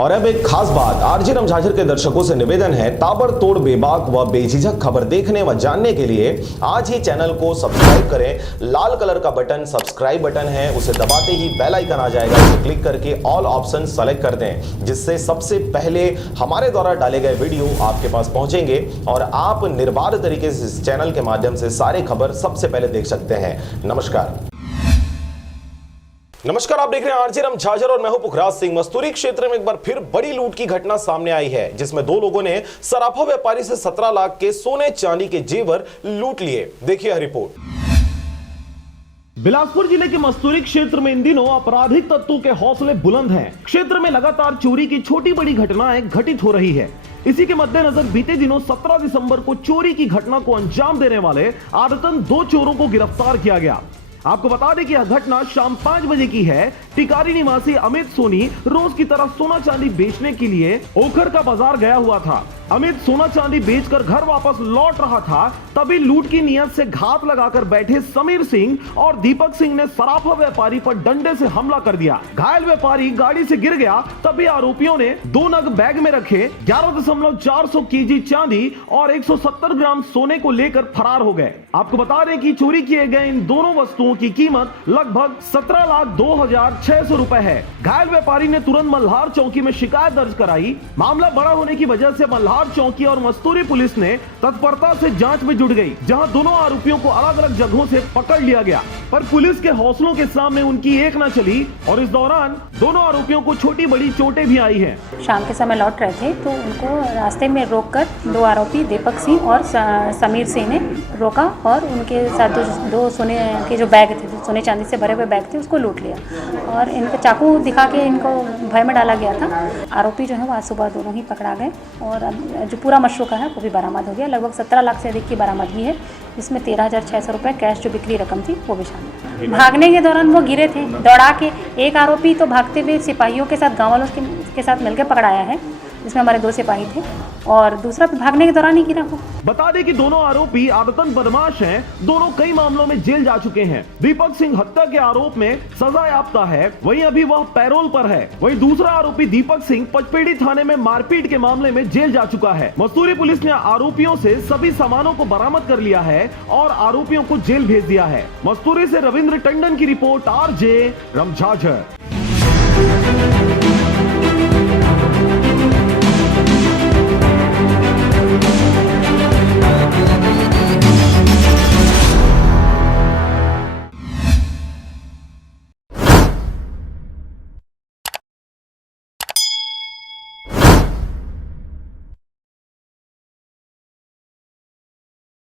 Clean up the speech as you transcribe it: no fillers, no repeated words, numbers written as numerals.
और अब एक खास बात, आरजे रमझाझर के दर्शकों से निवेदन है, ताबड़तोड़ बेबाक व बेझिझक खबर देखने व जानने के लिए आज ही चैनल को सब्सक्राइब करें। लाल कलर का बटन सब्सक्राइब बटन है, उसे दबाते ही बेल आइकन आ जाएगा, उसे क्लिक करके ऑल ऑप्शन सेलेक्ट कर दें, जिससे सबसे पहले हमारे द्वारा डाले गए वीडियो आपके पास पहुंचेंगे और आप निर्बाध तरीके से इस चैनल के माध्यम से सारे खबर सबसे पहले देख सकते हैं। नमस्कार, आप देख रहे हैं आरजे रमझाझर और मैं हूं पुखराज सिंह। मस्तूरी क्षेत्र में एक बार फिर बड़ी लूट की घटना सामने आई है, जिसमें दो लोगों ने सराफा व्यापारी से 17 लाख के सोने चांदी के जेवर लूट लिए। देखिए रिपोर्ट। बिलासपुर जिले के मस्तूरी क्षेत्र में इन दिनों आपराधिक तत्वों के हौसले बुलंद हैं। क्षेत्र में लगातार चोरी की छोटी बड़ी घटनाएं घटित हो रही है। इसी के मद्देनजर बीते दिनों 17 दिसंबर को चोरी की घटना को अंजाम देने वाले आदतन 2 चोरों को गिरफ्तार किया गया। आपको बता दें कि यह घटना शाम 5 बजे की है। टिकारी निवासी अमित सोनी रोज की तरह सोना चांदी बेचने के लिए ओखर का बाजार गया हुआ था। अमित सोना चांदी बेचकर घर वापस लौट रहा था, तभी लूट की नियत से घात लगाकर बैठे समीर सिंह और दीपक सिंह ने सराफा व्यापारी पर डंडे से हमला कर दिया। घायल व्यापारी गाड़ी से गिर गया, तभी आरोपियों ने 2 नग बैग में रखे 11.4 केजी चांदी और 170 ग्राम सोने को लेकर फरार हो गए। आपको बता दें कि चोरी किए गए इन दोनों वस्तुओं की कीमत लगभग 17,02,600 रुपए है। घायल व्यापारी ने तुरंत मल्हार चौकी में शिकायत दर्ज कराई। मामला बड़ा होने की वजह से मल्हार चौकी और मस्तूरी पुलिस ने तत्परता से जांच में जुट गई, जहां दोनों आरोपियों को अलग अलग जगहों से पकड़ लिया गया, पर पुलिस के हौसलों के सामने उनकी एक न चली और इस दौरान दोनों आरोपियों को छोटी बड़ी चोटें भी आई हैं। शाम के समय लौट रहे थे तो उनको रास्ते में रोककर 2 आरोपी दीपक सिंह और समीर सिंह ने रोका और उनके साथ दो सोने के जो बैग थे, सोने चांदी से भरे हुए बैग थे, उसको लूट लिया और इनको चाकू दिखा के इनको भय में डाला गया था। आरोपी जो है वो आज सुबह दोनों ही पकड़ा गए और जो पूरा मशरूका है वो भी बरामद हो गया। लगभग 17 लाख से अधिक की बरामदगी है, जिसमें 13,600 रुपये कैश जो बिक्री रकम थी वो भी शामिल है। भागने के दौरान वो गिरे थे, दौड़ा के एक आरोपी तो भागते हुए सिपाहियों के साथ, गाँव वालों के साथ मिलकर पकड़ाया है, जिसमें हमारे 2 सिपाही थे और दूसरा भागने के दौरान ही गिरा हो। बता दें कि दोनों आरोपी आदतन बदमाश हैं। दोनों कई मामलों में जेल जा चुके हैं। दीपक सिंह हत्या के आरोप में सजा याफ्ता है, वहीं अभी वह पैरोल पर है। वहीं दूसरा आरोपी दीपक सिंह पचपेड़ी थाने में मारपीट के मामले में जेल जा चुका है। मस्तूरी पुलिस ने आरोपियों से सभी सामानों को बरामद कर लिया है और आरोपियों को जेल भेज दिया है। मस्तूरी से रविंद्र टंडन की रिपोर्ट, आरजे रमझाझर।